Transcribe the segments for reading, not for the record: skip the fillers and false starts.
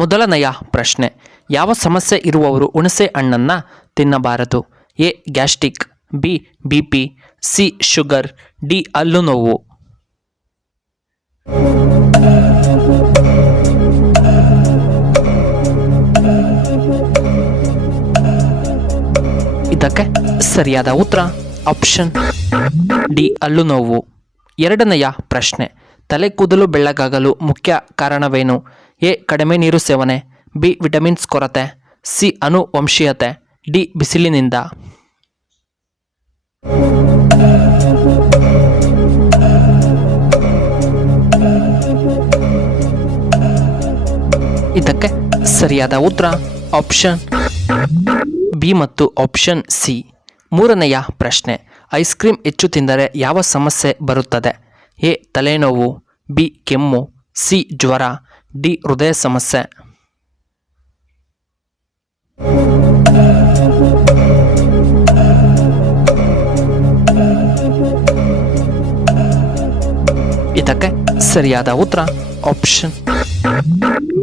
ಮೊದಲನೆಯ ಪ್ರಶ್ನೆ, ಯಾವ ಸಮಸ್ಯೆ ಇರುವವರು ಹುಣಸೆ ಹಣ್ಣನ್ನು ತಿನ್ನಬಾರದು? A gastric, B BP, C sugar, D ಹಲ್ಲು ನೋವು. ಇದಕ್ಕೆ ಸರಿಯಾದ ಉತ್ತರ ಆಪ್ಷನ್ ಡಿ ಹಲ್ಲು ನೋವು. ಎರಡನೆಯ ಪ್ರಶ್ನೆ, ತಲೆ ಕೂದಲು ಬೆಳ್ಳಗಾಗಲು ಮುಖ್ಯ ಕಾರಣವೇನು? ಎ ಕಡಿಮೆ ನೀರು ಸೇವನೆ, ಬಿ ವಿಟಮಿನ್ಸ್ ಕೊರತೆ, ಸಿ ಅನುವಂಶೀಯತೆ, ಡಿ ಬಿಸಿಲಿನಿಂದ. ಇದಕ್ಕೆ ಸರಿಯಾದ ಉತ್ತರ ಆಪ್ಷನ್ ಬಿ ಮತ್ತು ಆಪ್ಷನ್ ಸಿ. ಮೂರನೆಯ ಪ್ರಶ್ನೆ, ಐಸ್ ಕ್ರೀಮ್ ಹೆಚ್ಚು ತಿಂದರೆ ಯಾವ ಸಮಸ್ಯೆ ಬರುತ್ತದೆ? ಎ ತಲೆನೋವು, ಬಿ ಕೆಮ್ಮು, ಸಿ ಜ್ವರ, ಡಿ ಹೃದಯ ಸಮಸ್ಯೆ. ಇದಕ್ಕೆ ಸರಿಯಾದ ಉತ್ತರ ಆಪ್ಷನ್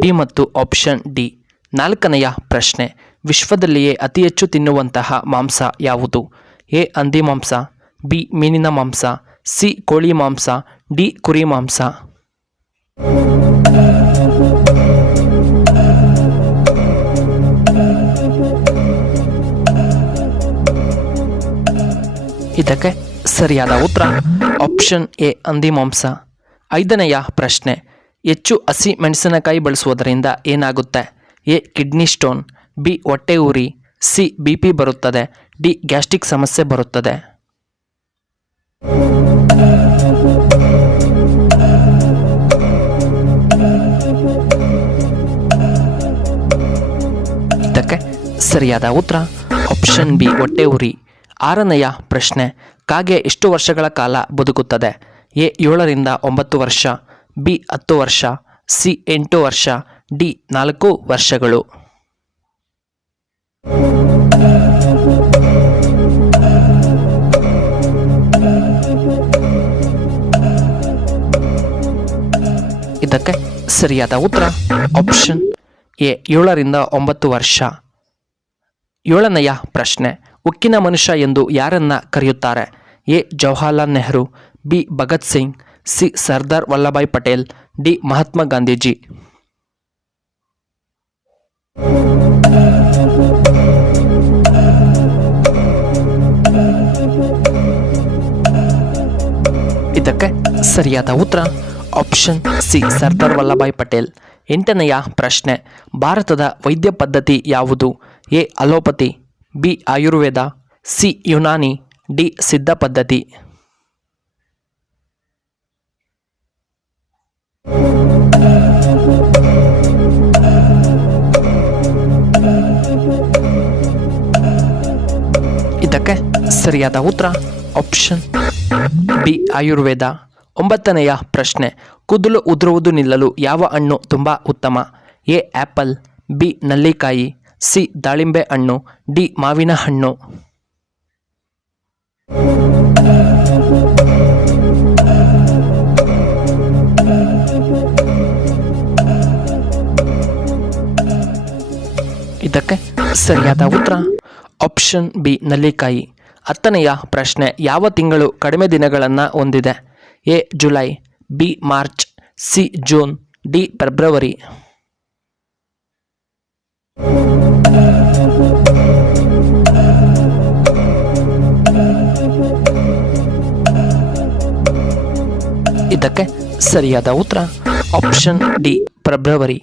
ಬಿ ಮತ್ತು ಆಪ್ಷನ್ ಡಿ. ನಾಲ್ಕನೆಯ ಪ್ರಶ್ನೆ, ವಿಶ್ವದಲ್ಲಿಯೇ ಅತಿ ಹೆಚ್ಚು ತಿನ್ನುವಂತಹ ಮಾಂಸ ಯಾವುದು? ಎ ಹಂದಿ ಮಾಂಸ, ಬಿ ಮೀನಿನ ಮಾಂಸ, ಸಿ ಕೋಳಿ ಮಾಂಸ, ಡಿ ಕುರಿ ಮಾಂಸ. ಇದಕ್ಕೆ ಸರಿಯಾದ ಉತ್ತರ ಆಪ್ಷನ್ ಎ ಹಂದಿ ಮಾಂಸ. ಐದನೆಯ ಪ್ರಶ್ನೆ, ಹೆಚ್ಚು ಹಸಿ ಮೆಣಸಿನಕಾಯಿ ಬಳಸುವುದರಿಂದ ಏನಾಗುತ್ತೆ? ಎ ಕಿಡ್ನಿ ಸ್ಟೋನ್, ಬಿ ಹೊಟ್ಟೆ ಉರಿ, ಸಿ BP ಬರುತ್ತದೆ, ಡಿ ಗ್ಯಾಸ್ಟ್ರಿಕ್ ಸಮಸ್ಯೆ ಬರುತ್ತದೆ. ಇದಕ್ಕೆ ಸರಿಯಾದ ಉತ್ತರ ಆಪ್ಷನ್ ಬಿ ಹೊಟ್ಟೆ ಉರಿ. ಆರನೆಯ ಪ್ರಶ್ನೆ, ಕಾಗೆ ಎಷ್ಟು ವರ್ಷಗಳ ಕಾಲ ಬದುಕುತ್ತದೆ? ಎ 7 ರಿಂದ 9 ವರ್ಷ, ಬಿ 10 ವರ್ಷ, ಸಿ 8 ವರ್ಷ, ಡಿ 4 ವರ್ಷಗಳು. ಇದಕ್ಕೆ ಸರಿಯಾದ ಉತ್ತರ ಆಪ್ಷನ್ ಎ 7 ರಿಂದ 9 ವರ್ಷ. ಏಳನೆಯ ಪ್ರಶ್ನೆ, ಉಕ್ಕಿನ ಮನುಷ್ಯ ಎಂದು ಯಾರನ್ನ ಕರೆಯುತ್ತಾರೆ? A Jawaharlal Nehru, B Bhagat Singh, C Sardar Vallabhbhai Patel, D Mahatma Gandhiji. ಇದಕ್ಕೆ ಸರಿಯಾದ ಉತ್ತರ ಆಪ್ಷನ್ ಸಿ ಸರ್ದಾರ್ ವಲ್ಲಭಾಯ್ ಪಟೇಲ್. ಎಂಟನೆಯ ಪ್ರಶ್ನೆ, ಭಾರತದ ವೈದ್ಯ ಪದ್ಧತಿ ಯಾವುದು? A allopathy, B Ayurveda, C Unani, D ಸಿದ್ಧ ಪದ್ಧತಿ. ಇದಕ್ಕೆ ಸರಿಯಾದ ಉತ್ತರ ಆಪ್ಷನ್ ಬಿ ಆಯುರ್ವೇದ. ಒಂಬತ್ತನೆಯ ಪ್ರಶ್ನೆ, ಕೂದಲು ಉದುರುವುದು ನಿಲ್ಲಲು ಯಾವ ಹಣ್ಣು ತುಂಬ ಉತ್ತಮ? ಎ ಆ್ಯಪಲ್, ಬಿ ನಲ್ಲಿಕಾಯಿ, ಸಿ ದಾಳಿಂಬೆ ಹಣ್ಣು, ಡಿ ಮಾವಿನ ಹಣ್ಣು. ಇದಕ್ಕೆ ಸರಿಯಾದ ಉತ್ತರ ಆಪ್ಷನ್ ಬಿ ನಲ್ಲಿಕಾಯಿ. ಹತ್ತನೆಯ ಪ್ರಶ್ನೆ, ಯಾವ ತಿಂಗಳು ಕಡಿಮೆ ದಿನಗಳನ್ನು ಹೊಂದಿದೆ? A July, B March, C June, D February. ಇದಕ್ಕೆ ಸರಿಯಾದ ಉತ್ತರ ಆಪ್ಷನ್ ಡಿ ಫೆಬ್ರವರಿ.